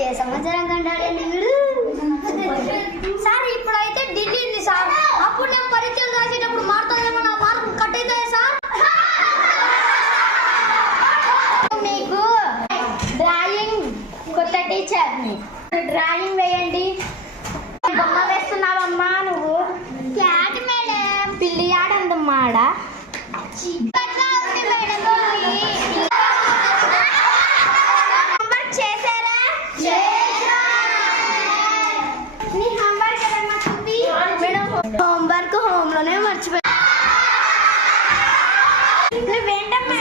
ఏ సంవత్సరం కంటాడండి వీడు సార్ ఇప్పుడైతే ఢిల్లీ సార్. అప్పుడు నేను పరీక్షలు రాసేటప్పుడు మారుతుందేమో నా మార్కు కట్ అవుతాయి సార్. మీకు డ్రాయింగ్ కొత్త టీచర్ని డ్రాయింగ్ వేయండి. బొమ్మ వేస్తున్నావమ్మా నువ్వు. క్యాట్ మేడం పిల్లి ఆడందమ్మా ఆడ హోంవర్క్ హోమ్లోనే మర్చిపోయా. నువ్వేంటమ్మా